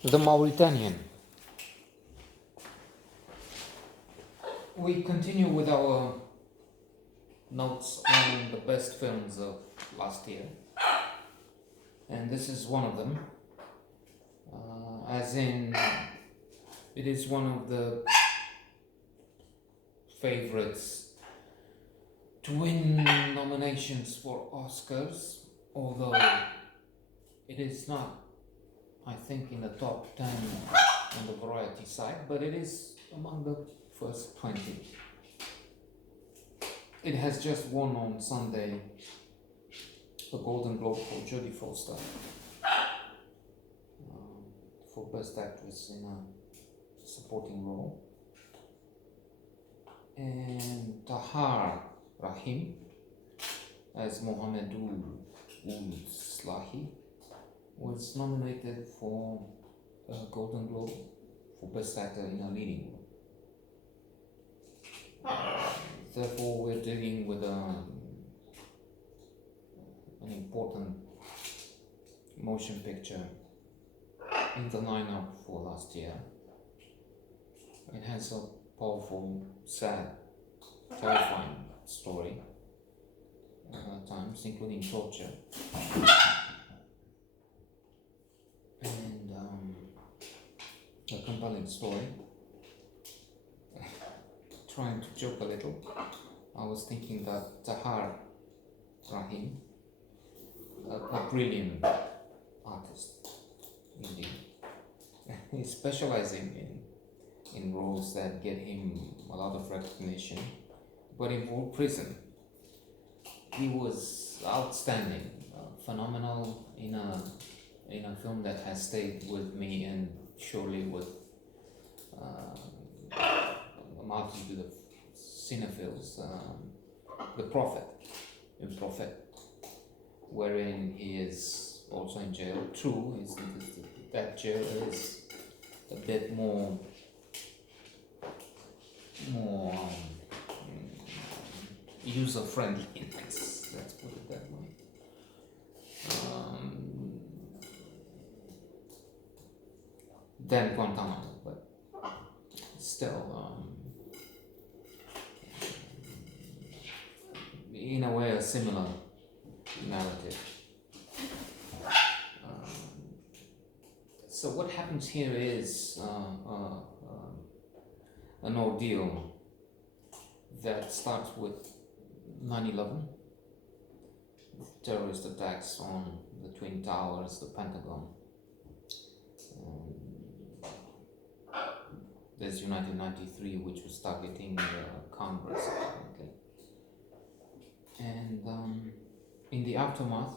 The Mauritanian. We continue with our notes on the best films of last year, and this is one of them. As in, it is one of the favorites to win nominations for Oscars, although it is not, I think, in the top 10 on the variety side, but it is among the first 20. It has just won on Sunday the Golden Globe for Jodie Foster for Best Actress in a Supporting Role, and Tahar Rahim as Mohamedou Ould Slahi was nominated for a Golden Globe for Best Actor in a Leading Role. Therefore, we're dealing with an important motion picture in the lineup for last year. It has a powerful, sad, terrifying story at times, including torture. And a compelling story. Trying to joke a little, I was thinking that Tahar Rahim, a brilliant artist indeed, he's specializing in roles that get him a lot of recognition, but in prison he was outstanding, phenomenal in a film that has stayed with me and surely with a multitude of cinephiles, The Prophet, wherein he is also in jail. True, that jail is a bit more user friendly. Let's put it that way. Than Guantanamo, but still, in a way, a similar narrative. So what happens here is an ordeal that starts with 9/11, terrorist attacks on the Twin Towers, the Pentagon. There's United 93, which was targeting Congress apparently. And in the aftermath,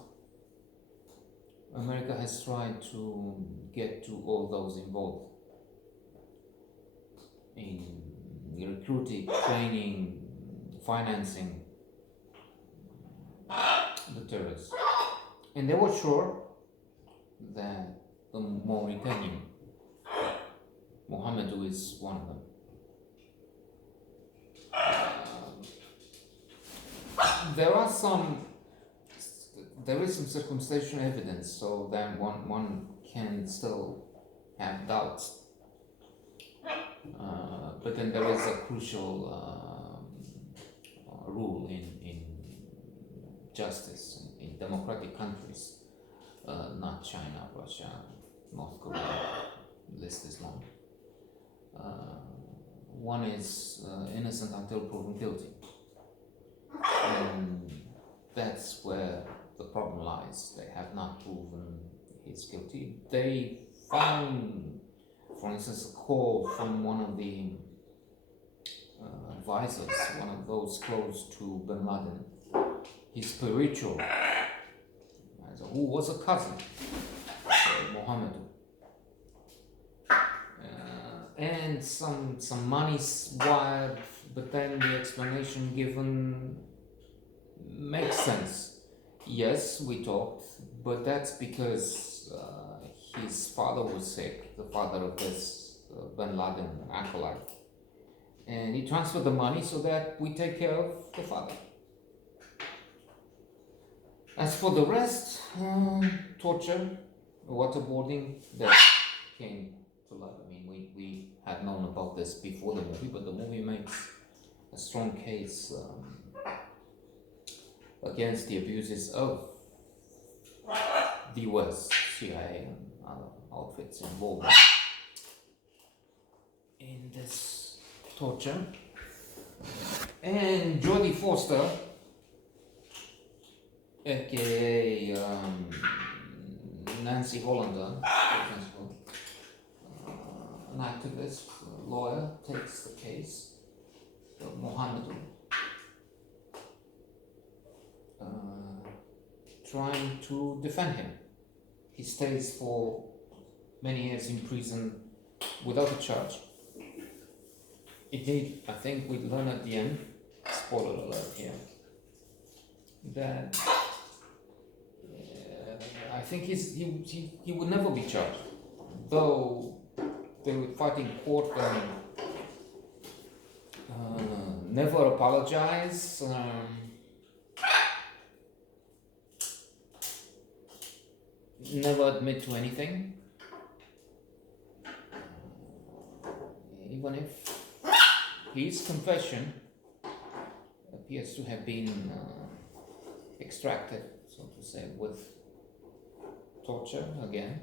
America has tried to get to all those involved in recruiting, training, financing the terrorists. And they were sure that the Mauritanian, Mohamedou, is one of them. There is some circumstantial evidence, so that one can still have doubts. But then there is a crucial rule in justice in democratic countries, not China, Russia, North Korea. The list is long. One is innocent until proven guilty, and that's where the problem lies. They have not proven he's guilty. They found, for instance, a call from one of the advisors, one of those close to bin Laden, his spiritual advisor, who was a cousin of Mohamedou. And some money's wired, but then the explanation given makes sense. Yes, we talked, but that's because his father was sick, the father of this bin Laden acolyte, and he transferred the money so that we take care of the father. As for the rest, torture, waterboarding, that came to life. I mean, we had known about this before the movie, but the movie makes a strong case against the abuses of the US, CIA, and other outfits involved in this torture. And Jodie Foster, aka Nancy Hollander, for example, an activist, a lawyer, takes the case of Mohammed, trying to defend him. He stays for many years in prison without a charge. Indeed, I think we learn at the end, spoiler alert here, that I think he would never be charged, though they would fight in court and never apologize. Never admit to anything, even if his confession appears to have been extracted, so to say, with torture again,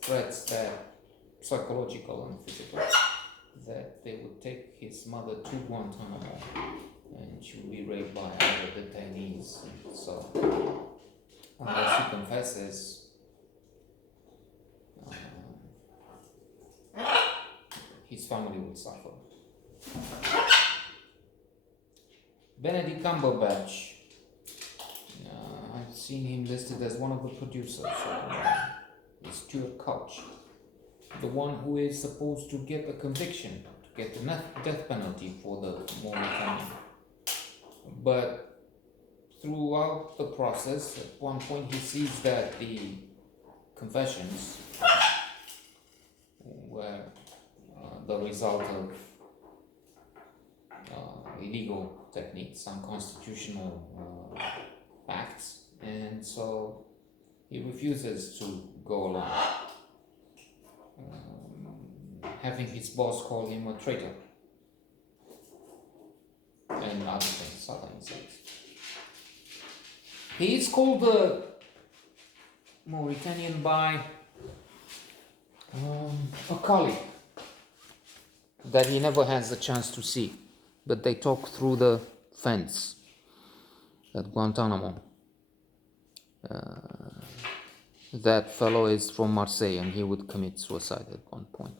threats that psychological and physical, that they would take his mother to Guantanamo and she would be raped by other detainees. So unless he confesses, his family would suffer. Benedict Cumberbatch, I've seen him listed as one of the producers. Is Stuart Couch, the one who is supposed to get a conviction, to get the death penalty for the Mauritanian. But throughout the process, at one point he sees that the confessions were the result of illegal techniques, unconstitutional acts, and so he refuses to go along, having his boss call him a traitor and other things, other insults. He is called the Mauritanian by a colleague that he never has a chance to see, but they talk through the fence at Guantanamo. That fellow is from Marseille and he would commit suicide at one point.